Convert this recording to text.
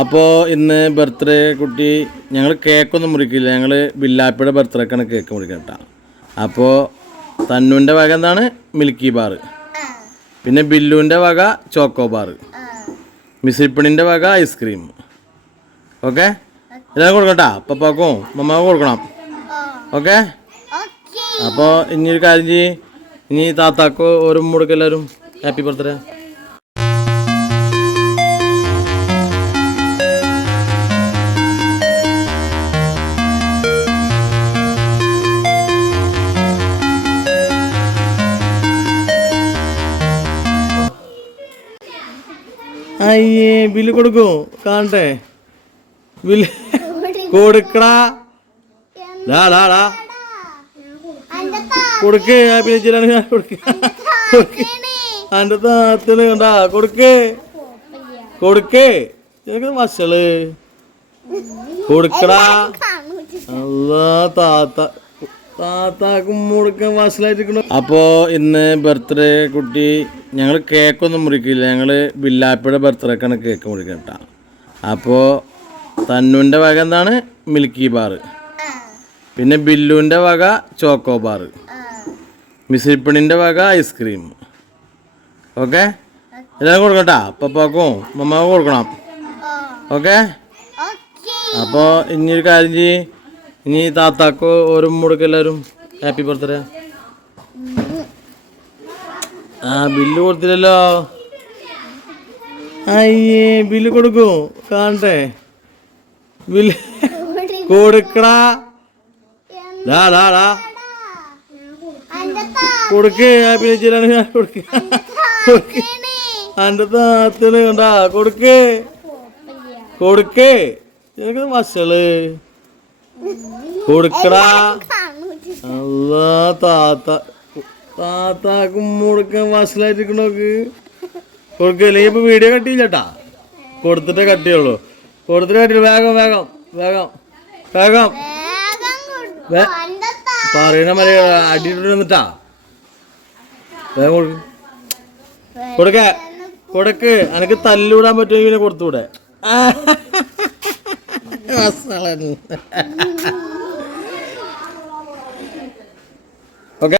അപ്പോൾ ഇന്ന് ബർത്ത്ഡേ കുട്ടി ഞങ്ങൾ കേക്കൊന്നും മുറിക്കില്ല. ഞങ്ങൾ ബില്ലാപ്പിയുടെ ബർത്ത്ഡേക്കാണ് കേക്ക് മുറിക്കുക കേട്ടോ. അപ്പോൾ തന്നുവിൻ്റെ വക എന്താണ് മിൽക്കി ബാർ, പിന്നെ ബില്ലുവിൻ്റെ വക ചോക്കോ ബാർ, മിസിപ്പിണിൻ്റെ വക ഐസ്ക്രീം. ഓക്കെ, എല്ലാം കൊടുക്കട്ടാ. പപ്പാക്കും മമ്മാക്കും കൊടുക്കണം. ഓക്കെ, അപ്പോൾ ഇനി ഒരു കാര്യം ചെയ്യ്, ഇനി താത്താക്കോ ഒരു മുടുക്ക് എല്ലാവരും ഹാപ്പി ബർത്ത്ഡേ. അയ്യേ, ബില്ല് കൊടുക്കൂ, കാണട്ടെ. ബില്ല് കൊടുക്കടാ, കൊടുക്ക്. അന്റെ താത്തന് കണ്ടാ, കൊടുക്ക് കൊടുക്ക്. എനിക്ക് മസള് കൊടുക്കടാ. അല്ലാ, താത്താക്കും മുടുക്കാൻ മസലായിരിക്കണം. അപ്പോൾ ഇന്ന് ബർത്ത്ഡേ കുട്ടി ഞങ്ങൾ കേക്കൊന്നും മുറിക്കില്ല. ഞങ്ങൾ ബില്ലാപ്പിയുടെ ബർത്ത്ഡേക്കാണ് കേക്ക് മുറിക്കുക കേട്ടോ. അപ്പോൾ തന്നുവിൻ്റെ വക എന്താണ് മിൽക്കി ബാർ, പിന്നെ ബില്ലുവിൻ്റെ വക ചോക്കോ ബാർ, മിസിപ്പിണിൻ്റെ വക ഐസ്ക്രീം. ഓക്കെ, എല്ലാം കൊടുക്കട്ടാ. പപ്പാക്കും മമ്മാക്കും കൊടുക്കണം. ഓക്കെ, അപ്പോൾ ഇനി ഒരു കാര്യം ചെയ്യ്, ഇനി താത്താക്കോ ഒരു മുടുക്ക് എല്ലാവരും ഹാപ്പി ബർത്ത്ഡേ. ബില്ല് കൊടുത്തില്ലല്ലോ. അയ്യേ, ബില്ല് കൊടുക്കൂ, കാണട്ടെ. ബില്ല് കൊടുക്കടാ, കൊടുക്ക്. കൊടുക്ക് അന്റെ താത്തന് കണ്ടാ, കൊടുക്ക് കൊടുക്ക്. എനിക്ക് മസള് കൊടുക്കടാ. അല്ലാ, താത്താക്കും മുടുക്കാൻ മസലായിരിക്കണോക്ക്. കൊടുക്കല്ലേ. ഇപ്പൊ വീഡിയോ കട്ടിയില്ലട്ടാ, കൊടുത്തിട്ടേ കട്ടിയുള്ളൂ. കൊടുത്തിട്ട് കട്ടിയുള്ളൂ. വേഗം വേഗം വേഗം വേഗം പറയണ മല അടിയിട്ട് വന്നിട്ടാ. വേഗം കൊടുക്ക കൊടുക്ക്. എനിക്ക് തല്ലൂടാൻ പറ്റുമെങ്കിൽ കൊടുത്തൂടെ.